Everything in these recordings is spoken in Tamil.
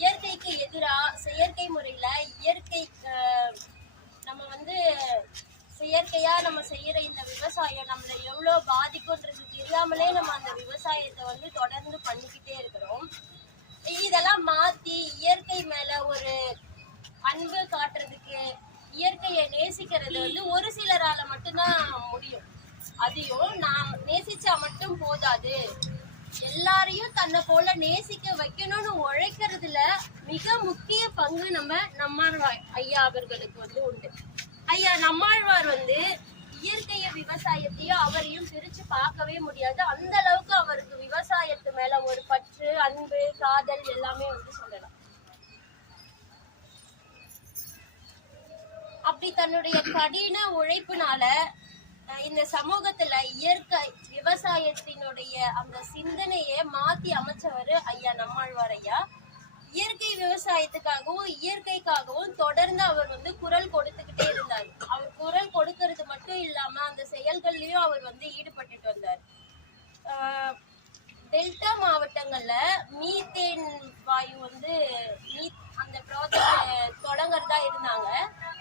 இயற்கைக்கு எதிரா செயற்கை முறையில நம்ம வந்து செயற்கையா நம்ம செய்யற இந்த விவசாயம் நம்மள எவ்வளவு பாதிக்கும்ன்றது தெரியாமலே நம்ம அந்த விவசாயத்தை வந்து தொடர்ந்து பண்ணிக்கிட்டே இருக்கிறோம். இதெல்லாம் மாத்தி இயற்கை மேல ஒரு அன்பு காட்டுறதுக்கு, இயற்கையை நேசிக்கிறது வந்து ஒரு சிலரால மட்டும்தான் முடியும். அதையும் நாம் நேசிச்சா மட்டும் போதாது, எல்லாரையும் தன்னை போல நேசிக்க வைக்கணும்னு உழைக்கிறதுல மிக முக்கிய பங்கு நம்மாழ்வார் ஐயா அவர்களுக்கு வந்து உண்டு. ஐயா நம்மாழ்வார் வந்து இயற்கைய விவசாயத்தையும் அவரையும் பிரிச்சு பார்க்கவே முடியாது. அந்த அளவுக்கு அவருக்கு விவசாயத்து மேல ஒரு பற்று, அன்பு, காதல் எல்லாமே வந்து சொல்லலாம். அப்படி தன்னுடைய கடின உழைப்புனால இந்த சமூகத்துல இயற்கை விவசாயத்தினுடைய அந்த சிந்தனையை மாத்தி அமைச்சவர் ஐயா நம்மாழ்வார் ஐயா. இயற்கை விவசாயத்துக்காகவும் இயற்கைக்காகவும் தொடர்ந்து அவர் வந்து குரல் கொடுத்துக்கிட்டே இருந்தார். அவர் குரல் கொடுக்கறது மட்டும் இல்லாம அந்த செயல்கள்லயும் அவர் வந்து ஈடுபட்டுட்டு வந்தார். டெல்டா மாவட்டங்கள்ல மீத்தேன் வாயு வந்து அந்த ப்ராஜெக்ட் தொடங்கறதா இருந்தாங்க.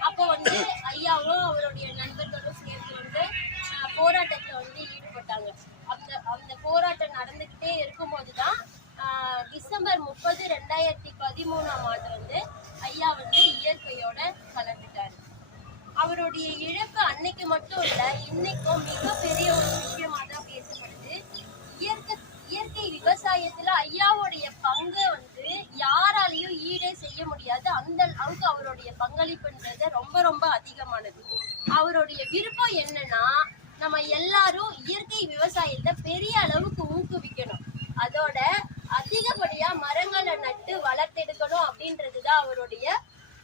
அப்போ வந்து ஐயாவும் அவருடைய நண்பர்களும் சேர்ந்து வந்து போராட்டத்துல வந்து ஈடுபட்டாங்க. அந்த போராட்டம் நடந்துகிட்டே இருக்கும் போதுதான் டிசம்பர் 30, 2013 வந்து ஐயா வந்து இயற்கையோட கலந்துட்டாரு. அவருடைய இழப்பு அன்னைக்கு மட்டும் இல்ல, இன்னைக்கும் மிகப்பெரிய ஒரு விஷயமா தான் பேசப்படுது. இயற்கை விவசாயத்துல ஐயாவுடைய பங்கு வந்து யாராலையும் ஈடே செய்ய முடியாது. அந்த அளவுக்கு அவருடைய பங்களிப்புன்றது ரொம்ப ரொம்ப அதிகமானது. அவருடைய விருப்பம் என்னன்னா, நம்ம எல்லாரும் இயற்கை விவசாயத்தை பெரிய அளவுக்கு ஊக்குவிக்கணும், அதோட அதிகப்படியா மரங்களை நட்டு வளர்த்தெடுக்கணும் அப்படின்றதுதான் அவருடைய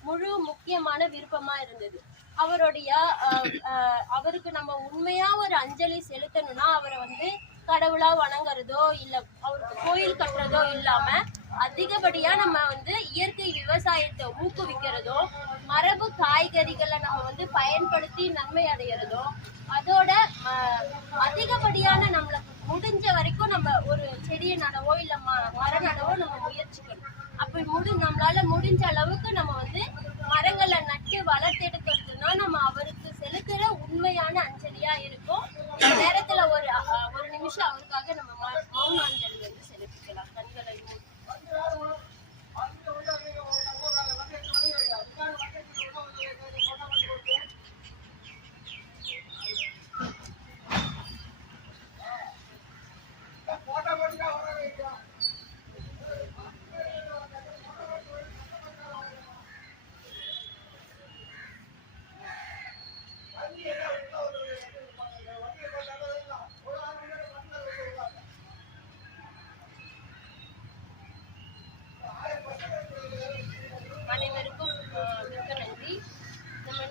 முழு முக்கியமான விருப்பமா இருந்தது. அவருக்கு நம்ம உண்மையா ஒரு அஞ்சலி செலுத்தணும்னா அவரை வந்து கடவுளா வணங்குறதோ இல்ல அவருக்கு கோயில் கட்டுறதோ இல்லாம அதிகப்படியா நம்ம வந்து இயற்கை விவசாயத்தை ஊக்குவிக்கிறதோ, மரபு காய்கறிகளை நம்ம வந்து பயன்படுத்தி நன்மை அடைகிறதோ, அதோட அதிகப்படியான நம்மளுக்கு முடிஞ்ச வரைக்கும் நம்ம ஒரு செடியை நடவோ இல்ல மரம் நடவோ நம்ம முயற்சிக்கணும். அப்படி நம்மளால முடிஞ்ச அளவுக்கு நம்ம வந்து மரங்களை நட்டு வளர்த்தெடுக்கிறதுனா நம்ம அவருக்கு செலுத்துற உண்மையான அஞ்சலியா இருக்கும். இந்த நேரத்துல ஒரு நிமிஷம் அவருக்காக நம்ம மௌன அஞ்சலி வந்து செலுத்திக்கலாம். கண்களை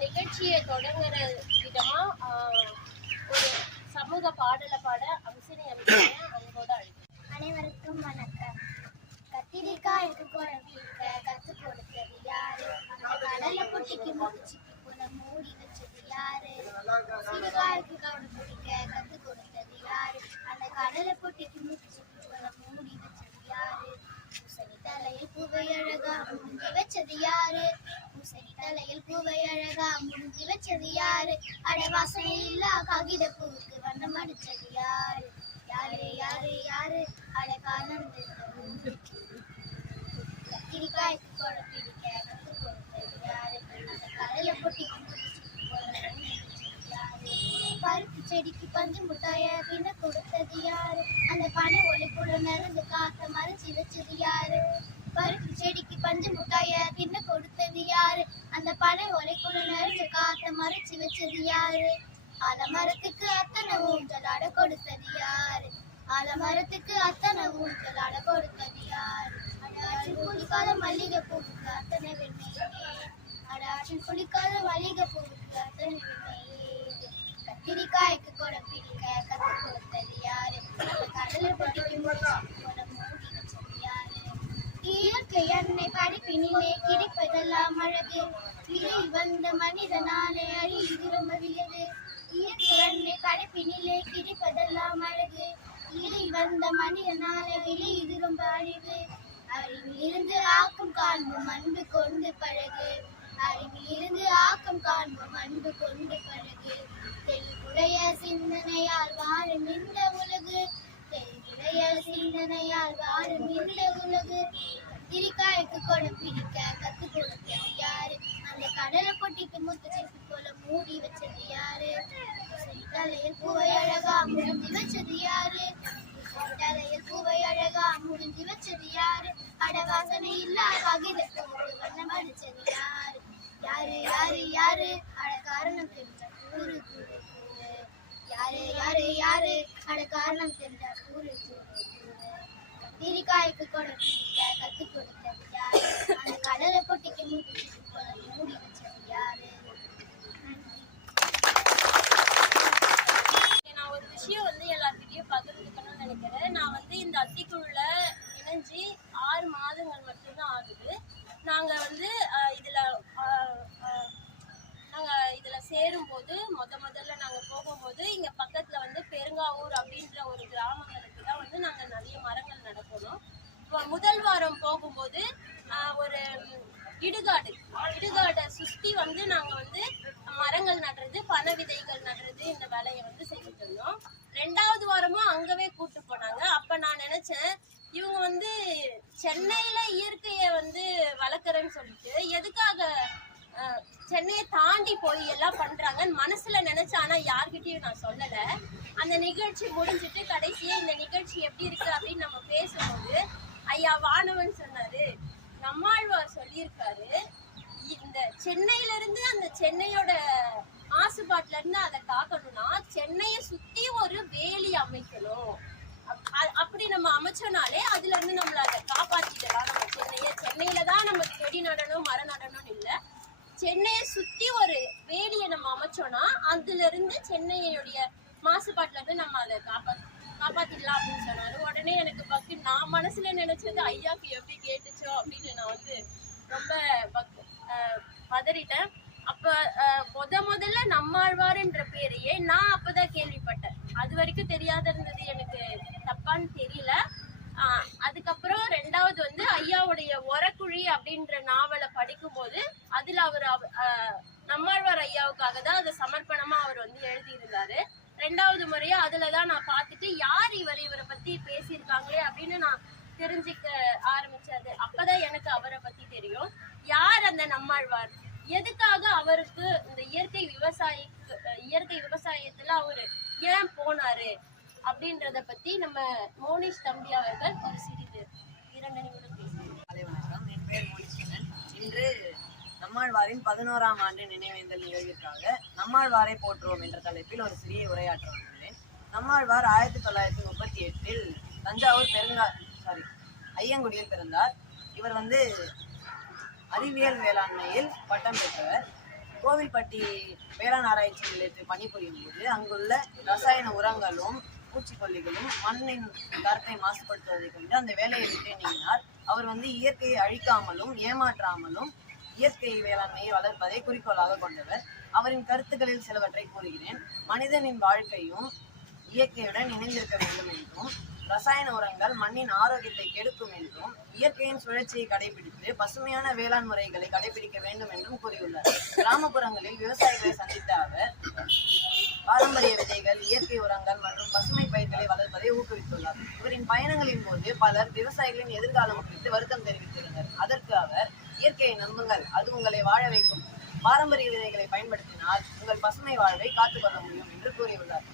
நிகழ்ச்சியை தொடங்குற விதமா ஒரு சமூக பாடலை பாட அம்சினி அன்போட அழைக்கிறேன். அனைவருக்கும் வணக்கம். கத்திரிக்காய்க்கு குழம்பிக்க கத்து கொடுத்தது யாரு? கடலை பொட்டிக்கு முடிச்சுக்கு போல மூடி வச்சது யாரு? சிறுகாய்க்கு கவுடு பிடிக்க கத்து கொடுத்தது யாரு? அந்த கடலை பொட்டிக்கு முடிச்சுக்கு போல மூடி வச்சது யாரு? பூசணி தலையில் பூவை அழகா முடிஞ்சு வச்சது யாரு? பூசணி தலையில் பூவை அழகா முடிஞ்சு வச்சது யாரு? அடவாசனை இல்லா காகித பூவுக்கு வண்ணம் அடிச்சது யாரு? யாரு யாரு யாரு? அழகானந்து கத்திரிக்காய்க்கு கொடை பிடிக்க கத்து கொடுத்தது யாரு? அந்த கடலை பொட்டிக்கு பருப்பு செடிக்கு பஞ்சு முட்டாய பின்ன கொடுத்தது யாரு? அந்த பனை ஒலைக்குள்ள நிறைந்து காத்த மறைச்சி வச்சது யாரு? பருப்பு செடிக்கு பஞ்சு முட்டாய தின்ன கொடுத்தது யாரு? அந்த பனை ஒலைக்குள்ள நிறைந்து காத்த மறைச்சி வச்சது யாரு? ஆலமரத்துக்கு அத்தனை ஊஞ்சலாட கொடுத்தது யாரு? ஆலமரத்துக்கு அத்தனை ஊஞ்சலாட கொடுத்தது யாரு? ஆற்றில் குளிக்காத மல்லிகை பூவுக்கு அத்தனை வெண்மையே ஆற்றில் குளிக்காத மல்லிகை பூவுக்கு அத்தனை வெண்மையே கத்திரிக்காய்க்கு கூட பிடிக்க கத்து கொடுத்தது யாரு கடலை பொட்டிக்கு போல மூடி வச்சது யாரு இயற்கை என்னை படிப்பினிலே கிடைப்பதெல்லாம் அழகு இறை வந்த மனிதனாலே அழிது ரொம்ப வியது இயற்கை என்னை படிப்பினிலே கிடைப்பதெல்லாம் அழகு இறை வந்த மனிதனாலே விளையுது ரொம்ப அழிவு அறிவில் இருந்து ஆக்கம் காண்போம் அன்பு கொண்டு பழகு அறிவில் இருந்து ஆக்கம் காண்போம் அன்பு கொண்டு பழகு தெளிவுடைய சிந்தனையால் வாழும் இந்த உலகு தெளிவுடைய சிந்தனையால் வாழும் இந்த உலகு கத்திரிக்காய்க்கு கொடம் பிடிக்க கத்து கொடுத்தது யாரு அந்த கடலை பொட்டிக்கு முத்து செப்பு போல மூடி வச்சது யாரு தலையில் பூவை அழகா முடிஞ்சு வச்சது யாரு தலையில் பூவை அழகா முடிஞ்சு வச்சது யாரு அடவாசனை இல்லா காகிதத்தை வண்ணம் அடிச்சது யாரு யாரு யாரு யாரு அட காரணம் தெரிஞ்ச கூறு கூறு கூறு யாரு யாரு யாரு அட காரணம் தெரிஞ்ச கூறு கூறு கூறு கத்திரிக்காய்க்கு கொடை பிடிக்க கத்து கொடுத்தது யாரு அந்த கடலை பொட்டிக்கு மூடி போல மூடி வச்சது யாரு நான் ஒரு விஷயம் வந்து எல்லார்கிட்டயும் பகிர்ந்துக்கணும்னு நினைக்கிறேன். நான் வந்து இந்த அத்திக்குள்ள இணைஞ்சு 6 மாதங்கள் மட்டும்தான் ஆகுது. நாங்க வந்து இதுல சேரும்போது முதல்ல நாங்க போகும்போது இங்க பக்கத்துல வந்து பெருங்காவூர் அப்படின்ற ஒரு கிராமங்களுக்கு தான் வந்து நாங்க நிறைய மரங்கள் நடக்கணும். முதல் வாரம் போகும்போது ஒரு இடுகாடை சுத்தி வந்து நாங்க வந்து மரங்கள் நடுறது, பனை விதைகள் நடுறது, இந்த வேலையை வந்து செஞ்சுட்டு இருந்தோம். 2வது வாரமும் அங்கவே கூட்டு போனாங்க. அப்ப நான் நினைச்சேன், இவங்க வந்து சென்னையில இயற்கையை வந்து வளர்க்குறேன்னு சொல்லிட்டு எதுக்காக சென்னையை தாண்டி போய் எல்லாம் பண்றாங்கன்னு மனசுல நினைச்சேன். ஆனா யார்கிட்டயும் நான் சொல்லல. அந்த நிகழ்ச்சி முடிஞ்சிட்டு கடைசியா இந்த நிகழ்ச்சி எப்படி இருக்கு அப்படின்னு நம்ம பேசும்போது ஐயா வானவன் சொன்னாரு, நம்மாழ்வார் சொல்லியிருக்காரு, இந்த சென்னையில இருந்து அந்த சென்னையோட மாசுபாட்டுல இருந்து அதை காக்கணும்னா சென்னையை சுத்தி ஒரு வேலி அமைக்கணும். அப்படி நம்ம அமைச்சோம்னாலே அதுல இருந்து நம்மள அதை காப்பாத்திக்கலாம். நம்ம சென்னையில தான் நம்ம செடி நடணும் மரம் நடணும்னு இல்ல, சென்னையை சுத்தி ஒரு வேலியை நம்ம அமைச்சோம்னா அதுல இருந்து சென்னையுடைய மாசுபாட்டுல இருந்து நம்ம அதை காப்பாத்திடலாம் அப்படின்னு சொன்னாரு. உடனே எனக்கு நான் மனசுல நினைச்சது ஐயாக்கு எப்படி கேட்டுச்சோ அப்படின்னு நான் வந்து ரொம்ப பதறிட்டேன். அப்ப முதல்ல நம்மாழ்வார்ன்ற பேரையே நான் அப்பதான் கேள்விப்பட்டேன். அது வரைக்கும் தெரியாத இருந்தது, எனக்கு தப்பான்னு தெரியல. அதுக்கப்புறம் 2வது வந்து ஐயாவுடைய ஒரக்குழி அப்படின்ற நாவலை படிக்கும் போது அதுல அவர் நம்மாழ்வார் ஐயாவுக்காக தான் அதை சமர்ப்பணமா அவர் வந்து எழுதியிருந்தாரு. 2வது முறையா அதுலதான் நான் பார்த்துட்டு யார் இவரை பத்தி பேசியிருக்காங்களே அப்படின்னு நான் தெரிஞ்சுக்க ஆரம்பிச்சது. அப்பதான் எனக்கு அவரை பத்தி தெரியும். யார் அந்த நம்மாழ்வார், எதுக்காக அவருக்கு இந்த இயற்கை விவசாயத்துல அவரு ஏன் போனாரு அப்படின்றத பத்தி நம்ம மோனிஷ் தம்பி அவர்கள் ஒரு சிறிது 2 நிமிடம் பேசுவாங்க. என் பேர் மோனிஷ். இன்று நம்மாழ்வாரின் 11ஆம் ஆண்டு நினைவேந்தல் நிகழ்விற்காக நம்மாழ்வாரை போற்றுவோம் என்ற தலைப்பில் ஒரு சிறிய உரையாற்ற வந்துள்ளேன். நம்மாழ்வார் 1938 தஞ்சாவூர் ஐயங்குடியில் பிறந்தார். இவர் வந்து அறிவியல் வேளாண்மையில் பட்டம் பெற்றவர். கோவில்பட்டி வேளாண் ஆராய்ச்சி நிலையத்தில் பணிபுரியும் போது அங்குள்ள ரசாயன உரங்களும் பூச்சிக்கொல்லிகளும் மண்ணின் தரத்தை மாசுபடுத்துவதை கொண்டு அந்த வேலையை விட்டு நீங்கினார். அவர் வந்து இயற்கையை அழிக்காமலும் ஏமாற்றாமலும் இயற்கை வேளாண்மையை வளர்ப்பதை குறிக்கோளாக கொண்டவர். அவரின் கருத்துக்களில் சிலவற்றை கூறுகிறேன். மனிதனின் வாழ்க்கையும் இயற்கையுடன் இணைந்திருக்க வேண்டும் என்றும், ரசாயன உரங்கள் மண்ணின் ஆரோக்கியத்தை கெடுக்கும் என்றும், இயற்கையின் சுழற்சியை கடைபிடித்து பசுமையான வேளாண் முறைகளை கடைபிடிக்க வேண்டும் என்றும் கூறியுள்ளார். கிராமப்புறங்களில் விவசாயிகளை சந்தித்த அவர் பாரம்பரிய விதைகள், இயற்கை உரங்கள் மற்றும் பசுமை பயிர்களை வளர்ப்பதை ஊக்குவித்துள்ளார். இவரின் பயணங்களின் போது பலர் விவசாயிகளின் எதிர்காலம் குறித்து வருத்தம் தெரிவித்துள்ளனர். அதற்கு அவர், இயற்கையை நம்புங்கள், அது உங்களை வாழ வைக்கும். பாரம்பரிய விதைகளை பயன்படுத்தினால் உங்கள் பசுமை வாழ்வை காத்துக்கொள்ள முடியும் என்று கூறியுள்ளார்.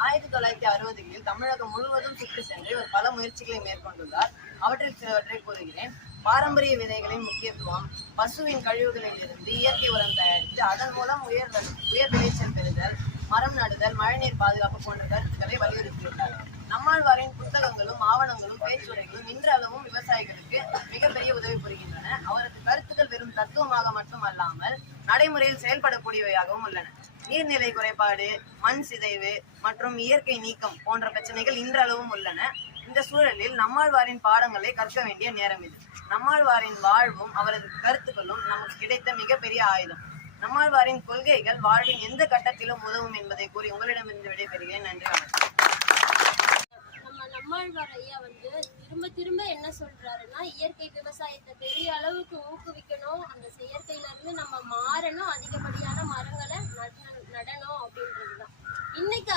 1960களில் தமிழகம் முழுவதும் சுற்றி சென்று இவர் பல முயற்சிகளை மேற்கொண்டுள்ளார். அவற்றில் சிலவற்றை கூறுகிறேன். பாரம்பரிய விதைகளின் முக்கியத்துவம், பசுவின் கழிவுகளில் இருந்து இயற்கை உரம் தயாரித்து அதன் மூலம் உயர் விளைச்சல் பெறுதல், மரம் நடுதல், மழைநீர் பாதுகாப்பு போன்ற கருத்துக்களை வலியுறுத்தியுள்ளார். நம்மாழ்வாரின் புத்தகங்களும் ஆவணங்களும் பேச்சுரைகளும் இன்றளவும் விவசாயிகளுக்கு மிகப்பெரிய உதவி புரிகின்றன. அவரது கருத்துக்கள் வெறும் தத்துவமாக மட்டுமல்லாமல் நடைமுறையில் செயல்படக்கூடியவையாகவும் உள்ளன. நீர்நிலை குறைபாடு, மண் சிதைவு மற்றும் இயற்கை நீக்கம் போன்ற பிரச்சனைகள் இன்றளவும் உள்ளன. இந்த சூழலில் நம்மாழ்வாரின் பாடங்களை கற்க வேண்டிய நேரம் இது. நம்மாழ்வாரின் வாழ்வும் அவரது கருத்துக்களும் நமக்கு கிடைத்த மிகப்பெரிய ஆயுதம். நம்மாழ்வாரின் கொள்கைகள் வாழ்வின் எந்த கட்டத்திலும் உதவும் என்பதை கூறி உங்களிடமிருந்து விடைபெறுகிறேன். நன்றி, வணக்கம். நம்மாழ்வார் ஐயா வந்து திரும்ப திரும்ப என்ன சொல்றாருன்னா, இயற்கை விவசாயத்தை பெரிய அளவுக்கு ஊக்குவிக்கணும், அந்த செயற்கையில இருந்து நம்ம மாறணும், அதிகப்படியான மரங்களை நடணும் அப்படின்றதுதான். இன்னைக்கு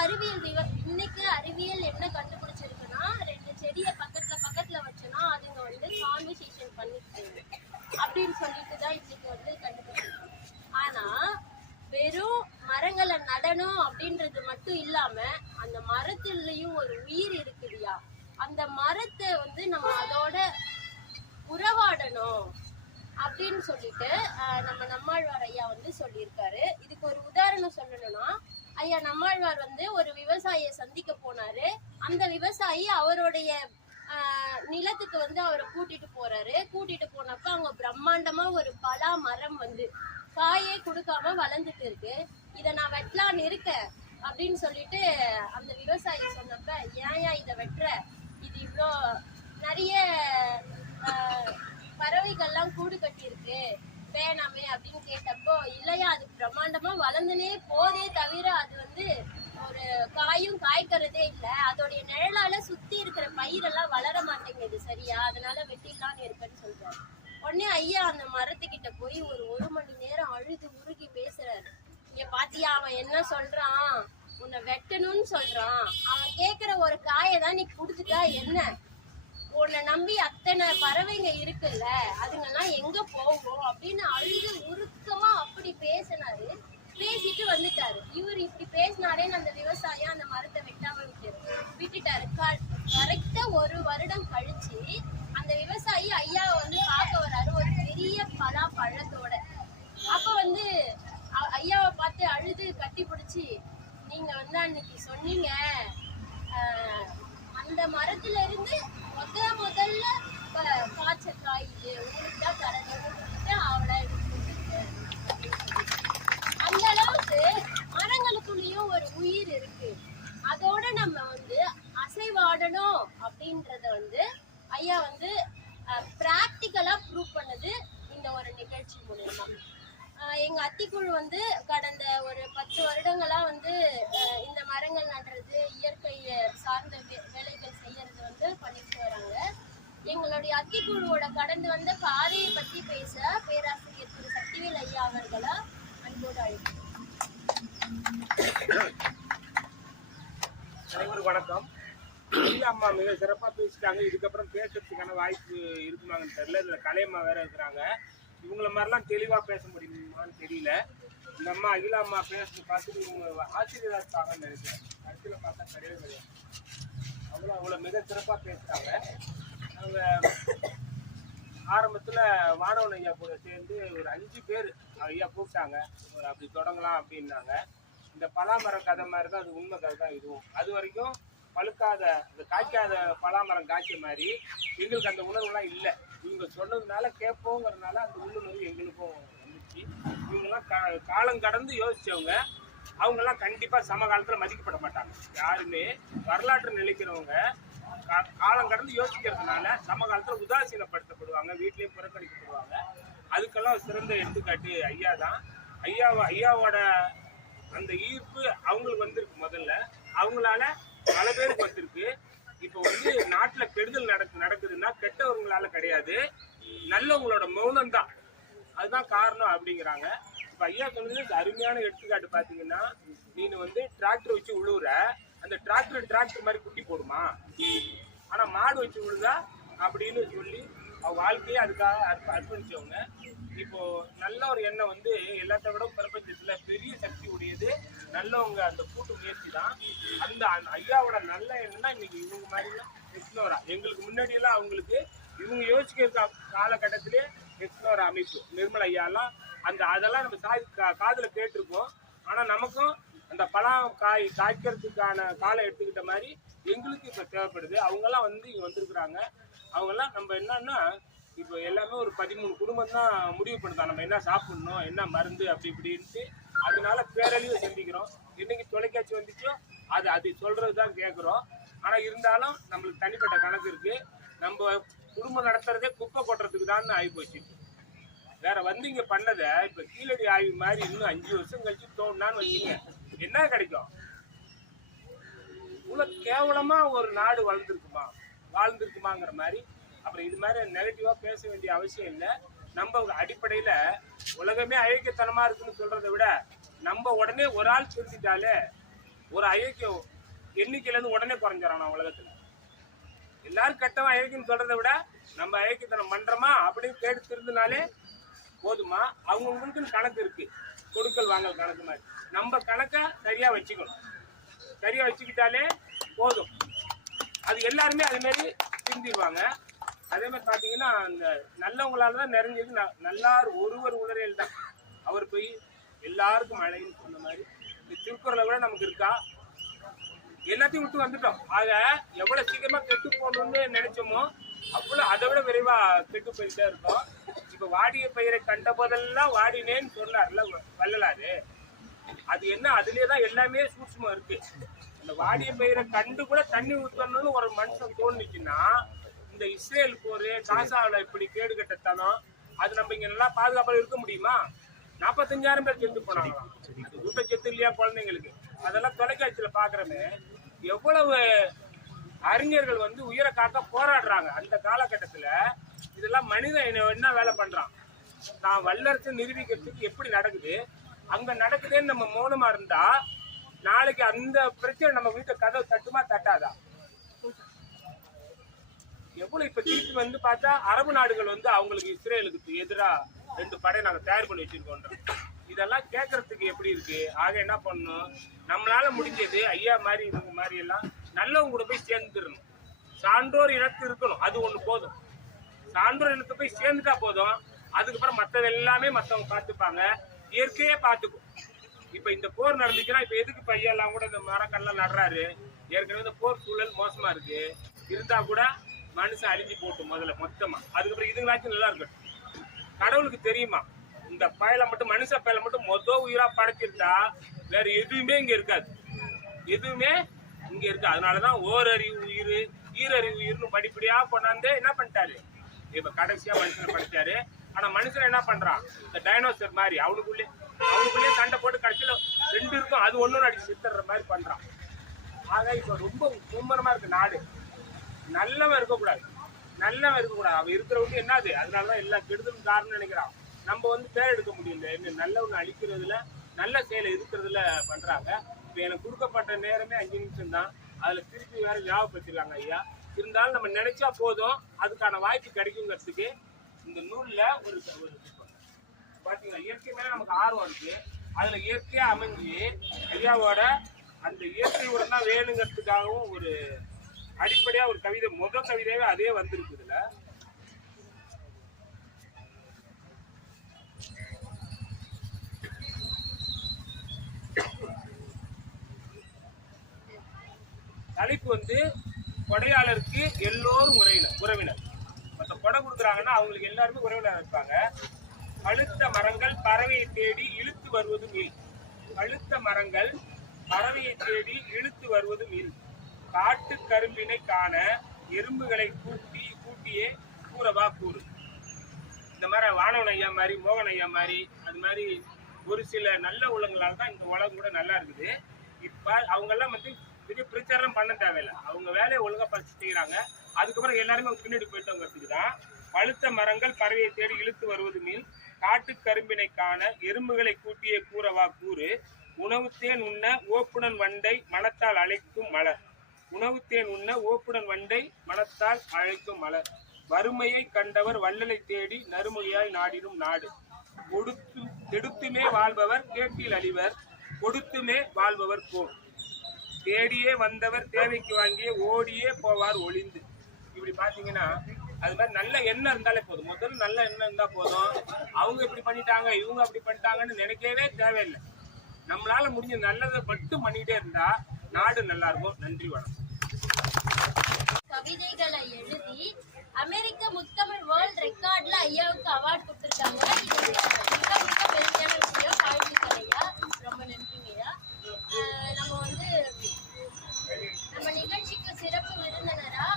அறிவியல் என்ன கண்டுபிடிச்சிருக்குன்னா, 2 செடியை பக்கத்துல வச்சோன்னா அதுங்க வந்து கான்வர்சேஷன் பண்ணிக்கிட்டு அப்படின்னு சொல்லிட்டு தான் இன்னைக்கு வந்து கண்டுபிடிச்சிருக்கோம். ஆனா வெறும் மரங்களை நடணும் அப்படின்றது மட்டும் இல்லாம அந்த மரத்துலயும் ஒரு உயிர் இருக்குதுயா. அந்த மரத்தை வந்து நம்ம அதோட உறவாடணும் அப்படின்னு சொல்லிட்டு நம்ம நம்மாழ்வார் ஐயா வந்து சொல்லியிருக்காரு. இதுக்கு ஒரு உதாரணம் சொல்லணும்னா, ஐயா நம்மாழ்வார் வந்து ஒரு விவசாயியை சந்திக்க போனாரு. அந்த விவசாயி அவருடைய நிலத்துக்கு வந்து அவரை கூட்டிட்டு போனப்ப அங்க பிரம்மாண்டமா ஒரு பலா மரம் வந்து காயே கொடுக்காம வளர்ந்துட்டு இருக்கு. இத நான் வெட்டலான்னு இருக்கேன் அப்படின்னு சொல்லிட்டு அந்த விவசாயி சொன்னப்ப, ஏன் இதை வெட்டுற, இது இவ்வளோ நிறைய பறவைகள்லாம் கூடு கட்டி இருக்கு, வேணாமே அப்படின்னு கேட்டப்போ, இல்லையா அது பிரம்மாண்டமா வளர்ந்துனே போதே தவிர அது வந்து ஒரு காயும் காய்க்கிறதே இல்லை, அதோடைய நிழலால சுத்தி இருக்கிற பயிரெல்லாம் வளர மாட்டேங்குது, சரியா, அதனால வெட்டிடலான்னு இருக்கேன்னு சொல்றாரு. உடனே ஐயா அந்த மரத்துக்கிட்ட போய் ஒரு மணி நேரம் அழுது உருகி பேசுறாரு. இங்க பாத்தியா அவன் என்ன சொல்றான், உன்னை வெட்டணும்னு சொல்றான், அவன் கேக்குற ஒரு காயை தான் நீ குடுத்துட்டா என்ன, உன்னை நம்பி அத்தனை பறவைங்க இருக்குல்ல, அதுங்கெல்லாம் எங்க போகும் அப்படின்னு அழுது உருக்கமா அப்படி பேசினாரு. பேசிட்டு வந்துட்டாரு. இவர் இப்படி பேசினாரேன்னு அந்த விவசாயம் அந்த மரத்தை வெட்டாம விட்டுட்டாரு. கரெக்டா 1 வருடம் கழிச்சு அந்த விவசாயி ஐயாவை வந்து பார்க்க வராரு, ஒரு பெரிய பலா பழத்தோட. அப்ப வந்து ஐயாவை பார்த்து அழுது கட்டி பிடிச்சி, நீங்க வந்து அன்னைக்கு சொன்னீங்க அந்த மரத்துல இருந்து முதல்ல காய்ச்ச காய் இது உங்களுக்கு தான் தரது, அவளை அந்த அளவுக்கு மரங்களுக்குள்ளேயும் ஒரு உயிர் இருக்கு. அதோட நம்ம வந்து அசைவாடணும் அப்படின்றத வந்து ஐயா வந்து பிராக்டிக்கலா ப்ரூவ் பண்ணது இந்த ஒரு நிகழ்ச்சி மூலமா. எங்க அத்திக்குழு வந்து கடந்த ஒரு 10 வருடங்களா வந்து இந்த மரங்கள் நடுறது, இயற்கை சார்ந்த வேலைகள் செய்யறது வந்து பண்ணிட்டு வராங்க. எங்களுடைய அத்திக்குழுவோட கடந்து வந்த பாதையை பத்தி பேச பேராசிரியர் திரு சக்திவேல் ஐயா அவர்களா அன்போடு அழைக்கிறேன். அனைவருக்கும் வணக்கம். அம்மா மிக சிறப்பாக பேசிட்டாங்க. இதுக்கப்புறம் பேசுறதுக்கான வாய்ப்பு இருக்குமாங்கன்னு தெரியல. இதில் கலையம்மா வேற இருக்கிறாங்க. இவங்கள மாதிரிலாம் தெளிவாக பேச முடியுமான்னு தெரியல. இந்த அம்மா அகிலா அம்மா பேசுறது பார்த்துட்டு இவங்க ஆசிரியராக இருப்பாங்கன்னு நினைக்கிறேன். கடைசியில் பார்த்தா கிடையாது. அவ்வளோ மிக சிறப்பாக பேசுகிறாங்க. அவங்க ஆரம்பத்தில் வானவன் ஐயா கூட சேர்ந்து ஒரு 5 பேர் ஐயா கூப்பிட்டாங்க, அப்படி தொடங்கலாம் அப்படின்னாங்க. இந்த பலாமரம் கதை மாதிரி தான், அது உண்மை கதை தான் இதுவும். அது வரைக்கும் பழுக்காத இந்த காய்க்காத பலாமரம் காய்ச்ச மாதிரி எங்களுக்கு அந்த உணர்வுலாம் இல்லை. இவங்க சொன்னதுனால கேட்போங்கிறதுனால அந்த உள்ளுணர்வு எங்களுக்கும் வந்துச்சு. இவங்கெல்லாம் காலம் கடந்து யோசிச்சவங்க. அவங்கெல்லாம் கண்டிப்பாக சமகாலத்தில் மதிக்கப்பட மாட்டாங்க. யாருமே வரலாற்று நிலைக்கிறவங்க காலம் கடந்து யோசிக்கிறதுனால சமகாலத்தில் உதாசீனப்படுத்தப்படுவாங்க, வீட்லேயும் புறக்கணிக்கப்படுவாங்க. அதுக்கெல்லாம் சிறந்த எடுத்துக்காட்டு ஐயா தான். ஐயாவோட அந்த ஈர்ப்பு அவங்களுக்கு வந்திருக்கு. முதல்ல அவங்களால பல பேருக்கு வந்திருக்கு. இப்போ வந்து நாட்டில் கெடுதல் நடக்குதுன்னா கெட்டவங்களால கிடையாது, நல்லவங்களோட மௌனம் தான் அதுதான் காரணம் அப்படிங்கிறாங்க. இப்போ ஐயா சொன்னது அருமையான எடுத்துக்காட்டு. பார்த்தீங்கன்னா, நீ வந்து டிராக்டர் வச்சு உழுவுற, அந்த டிராக்டர் மாதிரி குட்டி போடுமா, ஆனால் மாடு வச்சு உழுதா அப்படின்னு சொல்லி அவங்க வாழ்க்கையே அதுக்காக அர்ப்பணிச்சவங்க. இப்போ நல்ல ஒரு எண்ணம் வந்து எல்லாத்த விட பிரபஞ்சத்துல பெரிய சக்தி உடையது நல்லவங்க அந்த கூட்டு முயற்சி தான். அந்த ஐயாவோட நல்ல எண்ணம்னா இன்னைக்கு இவங்க மாதிரிலாம் எக்ஸ்ப்ளோரா, எங்களுக்கு முன்னாடி எல்லாம் அவங்களுக்கு இவங்க யோசிக்கிற காலகட்டத்திலே எக்ஸ்ப்ளோர் அமைப்பு நிர்மல் ஐயாலாம் அதெல்லாம் நம்ம காதுல கேட்டிருக்கோம். ஆனா நமக்கும் அந்த பழம் காய்க்கிறதுக்கான காலம் எடுத்துக்கிட்ட மாதிரி எங்களுக்கு இப்போ தேவைப்படுது. அவங்கெல்லாம் வந்து இங்கே வந்திருக்கிறாங்க. அவங்கெல்லாம் நம்ம என்னன்னா இப்போ எல்லாமே ஒரு 13 குடும்பம் தான் முடிவு பண்ணுறோம் நம்ம என்ன சாப்பிடணும், என்ன மருந்து அப்படி இப்படின்ட்டு. அதனால பேரழிவு சந்திக்கிறோம். இன்னைக்கு தொலைக்காட்சி வந்துச்சோ அது சொல்றது தான் கேட்குறோம். ஆனால் இருந்தாலும் நம்மளுக்கு தனிப்பட்ட கணக்கு இருக்கு. நம்ம குடும்பம் நடத்துறதே குப்பை கொட்டுறதுக்கு தான் ஆகிப்போச்சு. வேற வந்து இங்க பண்ணதை இப்ப கீழடி ஆய்வு மாதிரி இன்னும் 5 வருஷம் கழிச்சு தோணுனான்னு வச்சுங்க, என்ன கிடைக்கும்? இவ்வளவு கேவலமா ஒரு நாடு வாழ்ந்திருக்குமாங்கிற மாதிரி. அப்புறம் இது மாதிரி நெகட்டிவா பேச வேண்டிய அவசியம் இல்லை. நம்ம அடிப்படையில உலகமே அயோக்கியத்தனமா இருக்குன்னு சொல்றதை விட நம்ம உடனே ஒரு ஆள் திருத்திட்டாலே ஒரு அயோக்கியம் எண்ணிக்கையில இருந்து உடனே குறைஞ்சிடறான் உலகத்துல. எல்லாரும் கட்டவன் அயோக்கியன்னு சொல்றதை விட நம்ம அயோக்கியத்தனம் பண்றோமா அப்படின்னு கேட்டு திருந்தினாலே போதுமா? அவங்களுக்குன்னு கணக்கு இருக்கு, கொடுக்கல் வாங்கல் கணக்கு மாதிரி. நம்ம கணக்கை சரியா வச்சுக்கணும். சரியா வச்சுக்கிட்டாலே போதும். அது எல்லாருமே அது மாதிரி திருந்திடுவாங்க. அதே மாதிரி பாத்தீங்கன்னா அந்த நல்லவங்களால தான் நிறைஞ்சது. நல்லார் ஒருவர் உணரையில் தான் அவர் போய் எல்லாருக்கும் மழைன்னு சொன்ன மாதிரி இந்த திருக்குறளை கூட நமக்கு இருக்கா? எல்லாத்தையும் விட்டு வந்துட்டோம். ஆக எவ்வளவு சீக்கிரமா கெட்டு போகணும்னு நினைச்சோமோ அவ்வளவு அதை விட விரைவா கெட்டு போயிட்டே இருக்கோம். இப்ப வாடிய பயிரை கண்ட போதெல்லாம் வாடினேன்னு சொன்னார்ல வள்ளலாரு. அது என்ன, அதுலயேதான் எல்லாமே சூட்சுமம் இருக்கு. அந்த வாடிய பயிரை கண்டு கூட தண்ணி ஊற்றணும்னு ஒரு மனுஷன் தோணுச்சுன்னா, இந்த இஸ்ரேல் போர், காசாவில் இப்படி கேடு கட்டத்தனம், அது நம்ம இங்க நல்லா பாதுகாப்பாக இருக்க முடியுமா? 45,000 பேர் செத்து போனாங்களாம். ஊட்ட செத்து இல்லையா குழந்தைங்களுக்கு? அதெல்லாம் தொலைக்காட்சியில பாக்குறமே. எவ்வளவு அறிஞர்கள் வந்து உயிரை காக்க போராடுறாங்க அந்த காலகட்டத்துல. இதெல்லாம் மனிதன் என்ன வேலை பண்றான்? நான் வல்லரசு நிரூபிக்கிறதுக்கு எப்படி நடக்குது, அங்க நடக்குதுன்னு நம்ம மௌனமா இருந்தா நாளைக்கு அந்த பிரச்சனை நம்ம வீட்டை கதவு தட்டுமா தட்டாதா? எவ்வளவு இப்ப திருப்பி வந்து பார்த்தா அரபு நாடுகள் வந்து அவங்களுக்கு இஸ்ரேலுக்கு எதிரா 2 படை நாங்க தயார் பண்ணி வச்சிருக்கோம். இதெல்லாம் கேட்கறதுக்கு எப்படி இருக்கு? ஆக என்ன பண்ணணும், நம்மளால முடிஞ்சது ஐயா மாதிரி இவங்க மாதிரி எல்லாம் நல்லவங்க கூட போய் சேர்ந்துடணும். சான்றோர் இனத்து இருக்கணும், அது ஒண்ணு போதும். சான்றோர் இனத்தை போய் சேர்ந்துட்டா போதும். அதுக்கப்புறம் மற்றது எல்லாமே மற்றவங்க பார்த்துப்பாங்க, இயற்கையே பார்த்துக்கும். இப்ப இந்த போர் நடந்துச்சுன்னா இப்ப எதுக்கு இப்ப ஐயா எல்லாம் கூட இந்த மரக்கல்லாம் நடுறாரு? ஏற்கனவே இந்த போர் சூழல் மோசமா இருக்கு. இருந்தா கூட மனுஷன் அழிஞ்சு போட்டு முதல்ல மொத்தமா, அதுக்கப்புறம் இதுங்களாச்சும் நல்லா இருக்கட்டும். கடவுளுக்கு தெரியுமா இந்த பயலை மட்டும், மனுஷ பயலை மட்டும் உயிரா படைச்சிருந்தா வேற எதுவுமே இங்க இருக்காது. எதுவுமே இங்க இருக்கு. அதனாலதான் ஓரறிவு உயிர், ஈரறிவு உயிர்னு படிப்படியா கொண்டாந்து என்ன பண்ணிட்டாரு, இப்ப கடைசியா மனுஷனை படிச்சாரு. ஆனா மனுஷன் என்ன பண்றான், இந்த டைனோசர் மாதிரி அவனுக்குள்ளே சண்டை போட்டு கடைசியில 2 இருக்கும், அது ஒண்ணு அடிச்சு சித்தற மாதிரி பண்றான். ஆக இப்ப ரொம்ப மும்மரமா இருக்கு நாடு. நல்லவன் இருக்கக்கூடாது, அவன் இருக்கிறவங்க என்னது, அதனாலதான் எல்லா கெடுதலும் காரணம் நினைக்கிறான். நம்ம வந்து பேர் எடுக்க முடியல, நல்லவனை அழிக்கிறதுல நல்ல செயலை இருக்கிறதுல பண்றாங்க. இப்ப எனக்கு கொடுக்கப்பட்ட நேரமே 5 நிமிஷம் தான். அதுல திருப்பி வேற ஞாபகப்படுத்திருக்காங்க ஐயா. இருந்தாலும் நம்ம நினைச்சா போதும், அதுக்கான வாய்ப்பு கிடைக்குங்கிறதுக்கு இந்த நூல்ல ஒரு பாத்தீங்கன்னா இயற்கை மேல நமக்கு ஆர்வம் இருக்கு. அதுல இயற்கையா அமைஞ்சு ஐயாவோட அந்த இயற்கை உரம் தான் வேணுங்கிறதுக்காகவும் ஒரு அடிப்படையா ஒரு கவிதை, முதல் கவிதையாவே அதே வந்திருக்குதுல. தலைப்பு வந்து கொடையாளருக்கு எல்லோரும் உறவினர். மற்ற கொடை கொடுக்குறாங்கன்னா அவங்களுக்கு எல்லாருமே உறவினர் இருப்பாங்க. பழுத்த மரங்கள் பறவையை தேடி இழுத்து வருவதும் இல். பழுத்த மரங்கள் பறவையை தேடி இழுத்து வருவதும் இல். காட்டு கரும்பினை காண எறும்புகளை கூட்டியே கூறவா கூறு. இந்த மாதிரி வானவன் ஐயா மாதிரி, மோகன் ஐயா மாதிரி, அது மாதிரி ஒரு சில நல்ல உள்ளங்களால் தான் இந்த உலகம் கூட நல்லா இருக்குது. இப்ப அவங்க எல்லாம் வந்து பெரிய பிரச்சாரம் பண்ண தேவையில்லை, அவங்க வேலையை ஒழுங்கா பறிச்சு செய்யறாங்க. அதுக்கப்புறம் எல்லாருமே பின்னாடி போயிட்டவங்கிறதுக்கு தான் பழுத்த மரங்கள் பறவையை தேடி இழுத்து வருவது மீன், காட்டு கரும்பினை காண எறும்புகளை கூட்டியே கூறவா கூறு. உணவுத்தேன் உண்ண ஓப்புடன் வண்டை மனத்தால் அழைக்கும் மலர். உணவுத்தேன் உண்ண ஓப்புடன் வண்டை மனத்தால் அழைக்கும் மலர். வறுமையை கண்டவர் வள்ளலை தேடி நறுமொழியாய் நாடிடும் நாடு. கெடுத்துமே வாழ்பவர் கேட்டில் அழிவர், கொடுத்துமே வாழ்பவர் போர். தேடியே வந்தவர் தேவைக்கு வாங்கியே ஓடியே போவார் ஒளிந்து. இப்படி பாத்தீங்கன்னா அது மாதிரி நல்ல எண்ணம் இருந்தாலே போதும். முதல்ல நல்ல எண்ணம் இருந்தா போதும். அவங்க இப்படி பண்ணிட்டாங்க, இவங்க அப்படி பண்ணிட்டாங்கன்னு நினைக்கவே தேவையில்லை. நம்மளால முடிஞ்ச நல்லதை மட்டும் பண்ணிட்டே இருந்தா நாடு நல்லா இருக்கும். நன்றி, வணக்கம். கவிதைகளை எழுதி அமெரிக்க முத்தமிழ் வேர்ல்ட் ரெக்கார்ட்ல ஐயாவுக்கு அவார்ட் கொடுத்துருக்காங்க. இது மிக மிக பெருமையான விஷயம். வாழ்த்துக்களையா, ரொம்ப நன்றிங்கய்யா. நம்ம வந்து நம்ம நிகழ்ச்சிக்கு சிறப்பு விருந்தினரா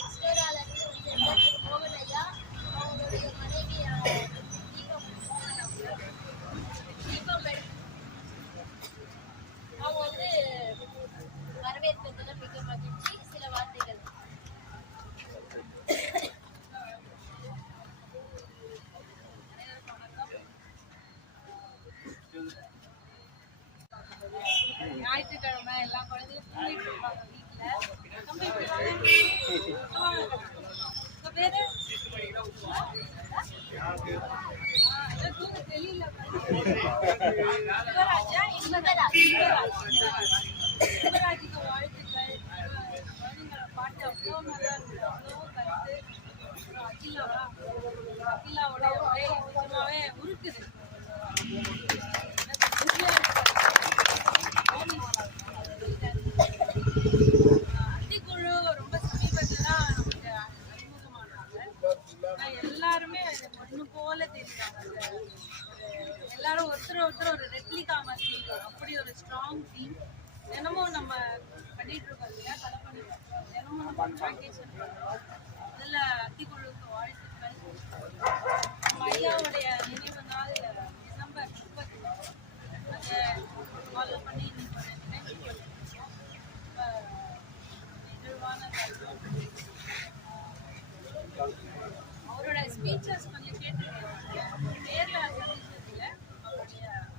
எக்ஸ்ப்ளோரால இருந்து வந்து மோகன் ஐயா, அவங்களுடைய மனைவி தீபம் அவங்க வந்து வரவேற்பதில் மிக மகிழ்ச்சி. சில வார்த்தைகள். ஞாயிற்றுக்கிழமை எல்லா குழந்தையும் தூங்கிட்டு இருப்பாங்க வீட்டுல. தம்பி இப்படி வாங்க. உங்க பேரு? தூங்க தெரியல. யுவராஜா? யுவராஜுக்கு வாழ்த்துக்கள். குழந்தைங்களோட பாட்டு அவ்வளோ நல்லா இருக்கு, அவ்வளோ கருத்து. அகிலாவோட உரை நிஜமாவே உருக்குது. அத்திக்குழு ரொம்ப சமீபத்தில் தான் நமக்கு அறிமுகமானாங்க. எல்லாருமே ஒன்று போல தெரியுறாங்க. எல்லாரும் ஒருத்தர் ஒரு ரெப்ளிகா மாதிரி, அப்படி ஒரு ஸ்ட்ராங் டீம். தினமும் நம்ம பண்ணிட்டு இருக்கோம் இல்லையா, தலை பண்ணிட்டு தினமும் நம்ம ப்ராக்டிஸ் பண்ணுறோம். அதில் அத்திக்குழுவுக்கு வாழ்த்துக்கள். நம்ம ஐயாவுடைய நினைவு நாள் டிசம்பர் 30. அதை ஃபாலோ பண்ணி இன்னைக்கு ஒரு நினைவு ரொம்ப நிகழ்வான அவரோட ஸ்பீச்சஸ் கொஞ்சம் கேட்டுருக்கேன். நேரில் சந்திச்சதில்லை.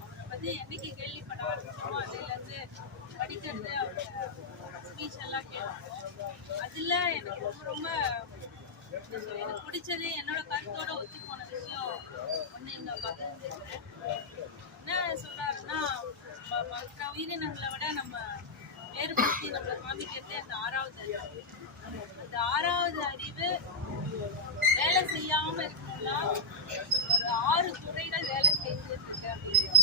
அவரை பற்றி என்னைக்கு கேள்விப்பட ஆரம்பிச்சோமோ அதுலேருந்து படிக்கிறது, அவரோட ஸ்பீச் எல்லாம் கேட்டிருக்கோம். அதில் எனக்கு ரொம்ப எனக்கு பிடிச்சது, என்னோட கருத்தோட ஒத்து போன விஷயம் ஒன்று இங்கே பகிர்ந்துருக்கேன். என்ன சொல்கிறாருன்னா, மற்ற உயிரினங்களை விட நம்ம வேறுபடுத்தி நம்மளை காமிக்கிறதே அந்த 6வது அறிவு. அந்த 6வது அறிவு வேலை செய்யாம இருக்கணும்னா ஒரு 6 துறைகள் வேலை செஞ்சுட்டு இருக்கு அப்படின்னு.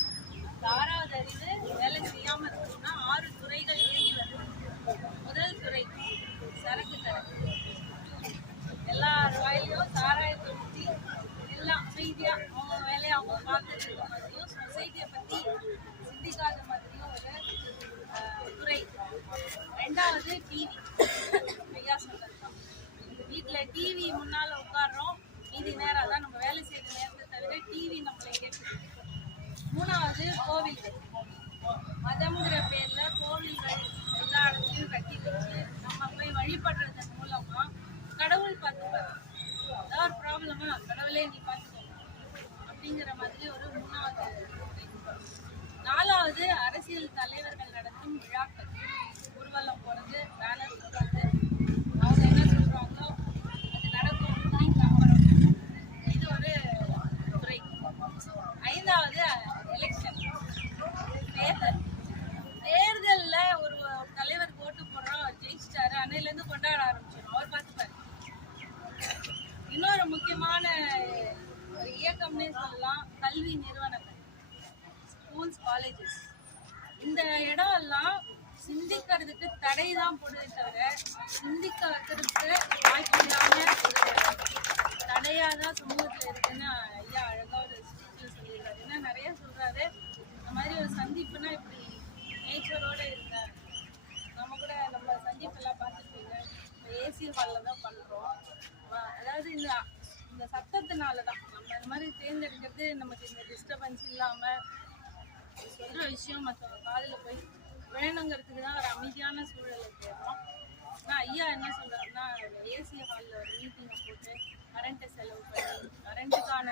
அந்த 6வது அறிவு வேலை செய்யாம இருக்கணும்னா 6 துறைகள் இயங்கி வருது. முதல் துறை சரக்கு கடை. எல்லார் வாயிலையும் சாராயத்தை ஊற்றி எல்லாம் அமைதியா அவங்க வேலையை அவங்க பார்த்துட்டு இருக்க மாதிரியும், சொசைட்டியை பத்தி சிந்திக்காத மாதிரியும் ஒரு துறை. 2வது டிவி. ஐயா சொல்றதுதான், வீட்டுல டிவி முன்னால உட்காடுறோம், மீதி நேரம் தான் நம்ம வேலை செய்யற நேரத்தை தவிர டிவி நம்மளை கேட்டு. 3வது கோவில்கள். மதம்ங்கிற பேர்ல கோவில்கள் எல்லா இடத்துலையும் கட்டி வச்சு நம்ம போய் வழிபடுறதன் மூலமா கடவுள் பார்த்துப்பாரு. ஏதாவது ஒரு ப்ராப்ளமா கடவுளே நீ பார்த்துக்கோ அப்படிங்கிற மாதிரி ஒரு 3வது. 4வது அரசியல் தலைவர்கள் நடத்தும் விழாக்கள். ஊர்வலம் போறது, பேனர் போடுறது, அவங்க என்ன சொல்றாங்களோ அது நடக்கும் அப்படின்னு நம்புறோம். இது ஒரு துறை. 5வது எலெக்ஷன், தேர்தல். தேர்தல்ல ஒரு தலைவர் ஓட்டு போடுறோம், ஜெயிச்சிட்டாரு, அன்னையிலேருந்து கொண்டாட ஆரம்பிச்சிடும், அவர் பார்த்துப்பாரு. இன்னொரு முக்கியமான ஒரு இயக்கம்னே சொல்லலாம், கல்வி நிறுவனங்கள், ஸ்கூல்ஸ், காலேஜஸ். இந்த இடம் எல்லாம் சிந்திக்கிறதுக்கு தடை தான் போடுதே தவிர சிந்திக்க வைக்கிறதுக்கு வாய்ப்பில்லாம ஒரு தடையாக தான் சமூகத்தில் இருக்குன்னு ஐயா அழகாக ஒரு ஸ்பீச்சில் சொல்லியிருக்காரு. ஏன்னா நிறைய சொல்கிறாரு, இந்த மாதிரி ஒரு சந்திப்புனா இப்படி நேச்சரோடு இருந்தார். நம்ம கூட நம்ம சந்திப்பெல்லாம் பார்த்துருப்பீங்க, ஏசி ஹாலில் தான் பண்ணுறோம். அதாவது இந்த சத்தத்தினால தான் நம்ம இந்த மாதிரி தேர்ந்தெடுக்கிறது. நமக்கு இந்த டிஸ்டர்பன்ஸ் இல்லாமல் சொல்கிற விஷயம் மற்றவங்க காதில் போய் வேணுங்கிறதுக்கு தான் ஒரு அமைதியான சூழலை தேடுறோம். ஆனால் ஐயா என்ன சொல்கிறாருன்னா, ஏசி ஹாலில் ஒரு மீட்டிங்கை போட்டு கரண்ட்டை செலவு பண்ணி கரண்ட்டுக்கான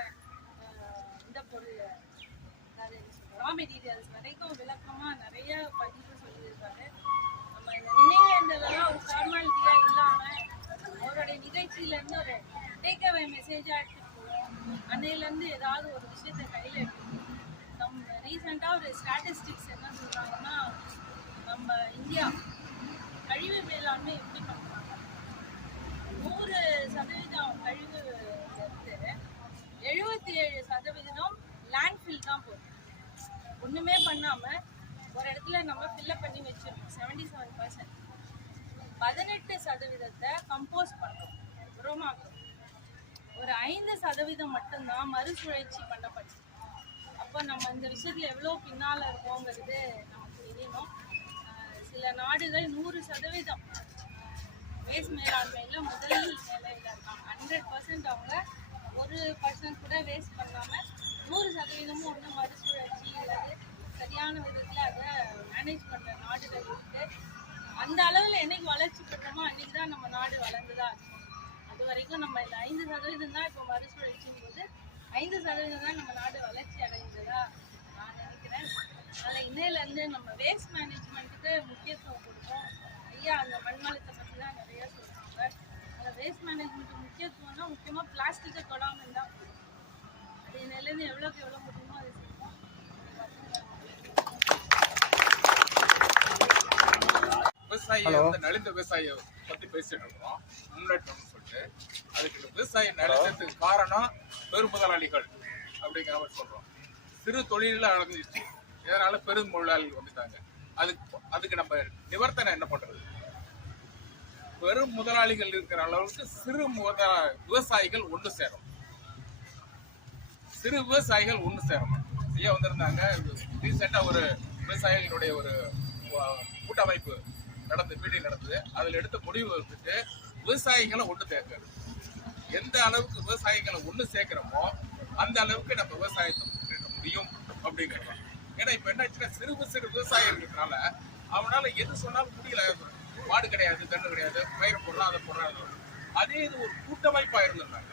இந்த பொருள், அதாவது ரா மெட்டீரியல்ஸ் வரைக்கும் விளக்கமாக நிறைய பதிவு சொல்லியிருக்காரு. நம்ம இந்த நினைவேந்தலாம் ஒரு ஃபார்மாலிட்டியாக இல்லாமல் அவருடைய நிகழ்ச்சியிலேருந்து ஒரு டேக் அவே மெசேஜாக எடுத்துகிட்டு போவோம். அன்னையிலேருந்து ஏதாவது ஒரு விஷயத்தை கையில் எடுத்துக்கணும். ரீசெண்டாக ஒரு ஸ்டாட்டிஸ்டிக்ஸ் என்ன சொல்கிறாங்கன்னா, நம்ம இந்தியா கழிவு மேலாண்மை எப்படி பண்ணுறாங்க, 100% கழிவு வந்து 77% லேண்ட்ஃபில் தான் போகுது. ஒன்றுமே பண்ணாமல் ஒரு இடத்துல நம்ம ஃபில்லப் பண்ணி வச்சிருக்கோம் 77%. 18% கம்போஸ் பண்ணுறோம், உரமாக்குறோம். ஒரு 5% மட்டும்தான் மறுசுழற்சி பண்ணப்படுது. அப்போ நம்ம இந்த விஷயத்துல எவ்வளோ பின்னால இருக்கோங்கிறது நமக்கு தெரியணும். சில நாடுகள் 100% வேஸ்ட் மேலாண்மையில முதல் நிலையில இருக்காங்க. 100% அவங்க 1% கூட வேஸ்ட் பண்ணாம 100%மும் ஒன்று மறுசுழற்சி அல்லது சரியான விதத்துல அதை மேனேஜ் பண்ற நாடுகள் இருக்கு. அந்த அளவுல என்னைக்கு வளர்ச்சி பெற்றோமோ அன்னைக்கு தான் நம்ம நாடு வளர்ந்துதான் இருக்கும். அது வரைக்கும் நம்ம இந்த 5% தான் இப்போ மறுசுழற்சியும் போது 5% தான் நம்ம நாடு வளர்ச்சி அடைந்ததா நான் நினைக்கிறேன். அதனால இன்னையிலேருந்து நம்ம வேஸ்ட் மேனேஜ்மெண்ட்டுக்கு முக்கியத்துவம் கொடுப்போம். ஐயா அந்த மண் வளத்தை பற்றி தான் நிறைய சொல்கிறாங்க. அந்த வேஸ்ட் மேனேஜ்மெண்ட்டுக்கு முக்கியத்துவம்னா முக்கியமாக பிளாஸ்டிக்கை தொடாமல் இருந்தால் அது இன்னையிலேருந்து எவ்வளோக்கு எவ்வளோ முடியுமோ அதை செய்வோம். விவசாயியை வந்து நலிந்த விவசாயியை பத்தி பேசிட்டு இருக்கோம், முன்னேற்றம்னு சொல்லிட்டு. அதுக்கு இந்த விவசாயி நலிந்ததுக்கு காரணம் பெரும் முதலாளிகள் அப்படிங்கிற மாதிரி சொல்றோம். சிறு தொழில அடைஞ்சிச்சு, இதனால பெரும் முதலாளிகள் வந்துட்டாங்க. அதுக்கு நம்ம நிவர்த்தனை என்ன பண்றது? பெரும் முதலாளிகள் இருக்கிற அளவுக்கு சிறு விவசாயிகள் ஒன்று சேரும். சிறு விவசாயிகள் ஒன்று சேரும். ஐயா வந்திருந்தாங்க, ரீசெண்டா ஒரு விவசாயிகளுடைய ஒரு கூட்டமைப்பு மீட்டிங் நடந்தது. அதில் எடுத்த முடிவு வந்துட்டு விவசாயிகளை ஒன்று சேர்க்கிறது. எந்த அளவுக்கு விவசாயிகளை ஒன்று சேர்க்கிறோமோ அந்த அளவுக்கு நம்ம விவசாயத்தை முன்னேற்ற முடியும் அப்படிங்கிறது. ஏன்னா இப்ப என்ன சிறு விவசாயம் இருக்கிறதுனால அவனால எது சொன்னாலும் முடியல. மாடு கிடையாது, தண்ணு கிடையாது, பயிர் போடுறான், அதை போடுறாங்க. அதே இது ஒரு கூட்டமைப்பா இருந்திருந்தாங்க.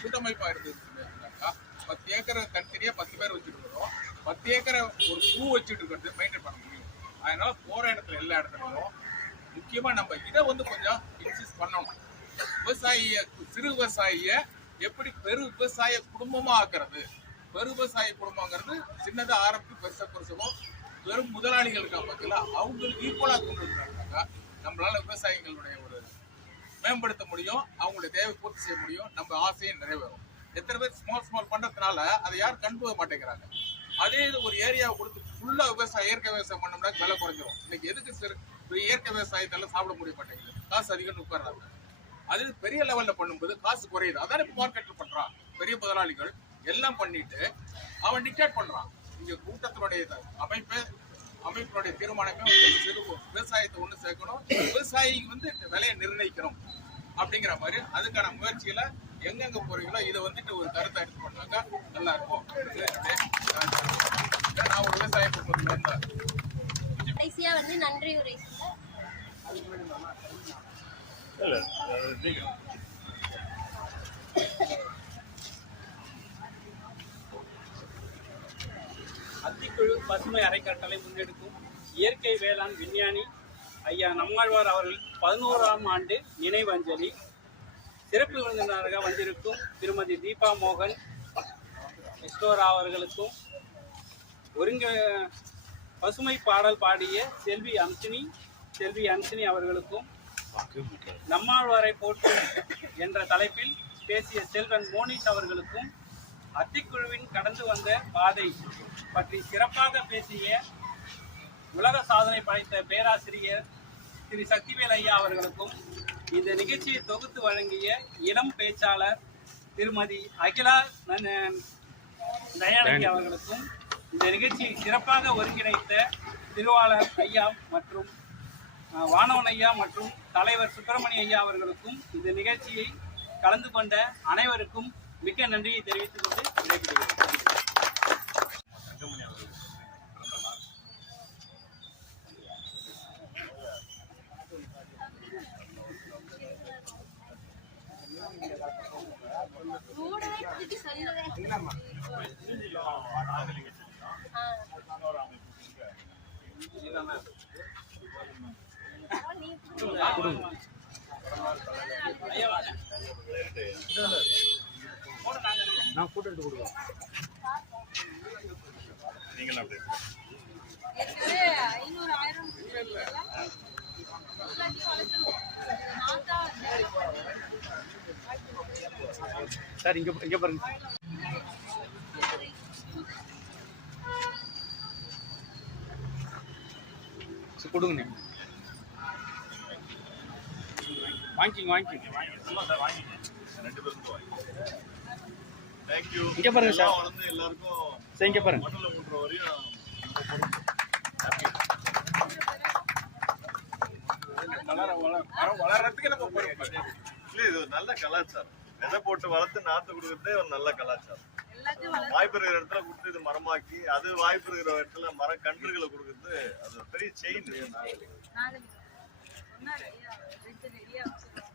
கூட்டமைப்பா இருந்ததுன்னாக்கா 10 ஏக்கரை தனித்தனியா 10 பேர் வச்சுட்டு இருக்கிறோம். 10 ஏக்கரை ஒரு பூ வச்சுட்டு இருக்கிறது மெயின்டைன் பண்ண முடியும். அதனால போற இடத்துல எல்லா இடத்துலையும் முக்கியமா நம்ம இதை வந்து கொஞ்சம் இன்சிஸ்ட் பண்ணணும். சிறு விவசாயிய எப்படி பெரு விவசாய குடும்பமா ஆக்குறது? பெரு விவசாய குடும்பங்கிறது சின்னதா ஆரம்பித்து பெருசவோ பெரும் முதலாளிகள் இருக்கா பார்த்தீங்களா, அவங்களுக்கு ஈக்குவலா கொண்டு வந்தாங்க. நம்மளால விவசாயிகளுடைய ஒரு மேம்படுத்த முடியும், அவங்களுடைய தேவை பூர்த்தி செய்ய முடியும், நம்ம ஆசையை நிறைவேறும். எத்தனை பேர் ஸ்மால் பண்றதுனால அதை யாரும் கண்டுபோக மாட்டேங்கிறாங்க. அதே இது ஒரு ஏரியாவை கொடுத்து ஃபுல்லா இயற்கை விவசாயம் பண்ணோம்னா விலை குறைஞ்சிரும். இன்னைக்கு எதுக்கு இயற்கை விவசாயத்தெல்லாம் சாப்பிட முடிய மாட்டேங்குது, காசு அதிகம்னு உட்கார்றாங்க. அது பெரிய லெவல்ல பண்ணும்போது காசு குறையுது. அதான இப்ப மார்க்கெட்ல பண்றான். பெரிய முதலாளிகள் எல்லாம் பண்ணிட்டு அவன் டிக்டேட் பண்றான். இங்க கூட்டத்தினுடைய அமைப்பினுடைய தீர்மானமே சிறு விவசாயத்தை ஒண்ணு சேர்க்கணும், விவசாயி வந்து விலையை நிர்ணயிக்கணும் அப்படிங்கிற மாதிரி அதுக்கான முயற்சிகளை எங்கெங்க போறீங்களோ இதை வந்துட்டு ஒரு கருத்தை எடுத்து பண்ணாங்க நல்லா இருக்கும். நான் ஒரு விவசாய குடும்பத்துல இருந்தேன். கடைசியா வந்து நன்றி உரை அத்திக்குழு பசுமை அறக்கட்டளை முன்னெடுக்கும் இயற்கை வேளாண் விஞ்ஞானி ஐயா நம்மாழ்வார் அவர்கள் 11ஆம் ஆண்டு நினைவஞ்சலி. சிறப்பு விருந்தினராக வந்திருக்கும் திருமதி தீபா மோகன் எஸ்டோரா அவர்களுக்கும், பசுமை பாடல் பாடிய செல்வி அம்சினி அவர்களுக்கும், நம்மாழ்வாரை போற்றும் என்ற தலைப்பில் பேசிய செல்வன் மோனிஷ் அவர்களுக்கும், அத்திக்குழுவின் கடந்து வந்த பாதை பற்றி சிறப்பாக பேசிய உலக சாதனை படைத்த பேராசிரியர் திரு சக்திவேல் ஐயா அவர்களுக்கும், இந்த நிகழ்ச்சியை தொகுத்து வழங்கிய இளம் பேச்சாளர் திருமதி அகிலா தயாநிதி அவர்களுக்கும், இந்த நிகழ்ச்சியை சிறப்பாக ஒருங்கிணைத்த திருவாளர் ஐயா மற்றும் வானவன் ஐயா மற்றும் தலைவர் சுப்பிரமணிய ஐயா அவர்களுக்கும், இந்த நிகழ்ச்சியை கலந்து கொண்ட அனைவருக்கும் மிக்க நன்றியை தெரிவித்துக் கொண்டு விடைபெறுகிறேன். நான் கூட்டு எடுத்து கொடுக்குறேன். நீங்களும் அப்படியே சார் இங்க பாருங்க. கொடுங்கண்ணே. வாங்கிக்கிங்க. ரெண்டு பேருக்கும் தேங்க்யூ. இங்க பாருங்க சார். வளர்ந்து எல்லாருக்கும் சார் இங்க பாருங்க. மண்டல ஊட்டுற வரையும் வளர்றதுக்கு நம்ம பொறுப்பு. இல்ல, இது ஒரு நல்ல கலாச்சாரம். விதை போட்டு வளர்த்து நாத்து கொடுக்கறதே ஒரு நல்ல கலாச்சாரம். வாய்ப்பு இருக்கிற இடத்துல கொடுத்து இது மரமாக்கி, அது வாய்ப்பு இருக்கிற இடத்துல மர கன்றுகளை கொடுக்கறது அது ஒரு பெரிய செயின். நாளைக்கு சொன்னாரு ஐயா, ரெண்டு ரெடியா வச்சிருக்கோம்.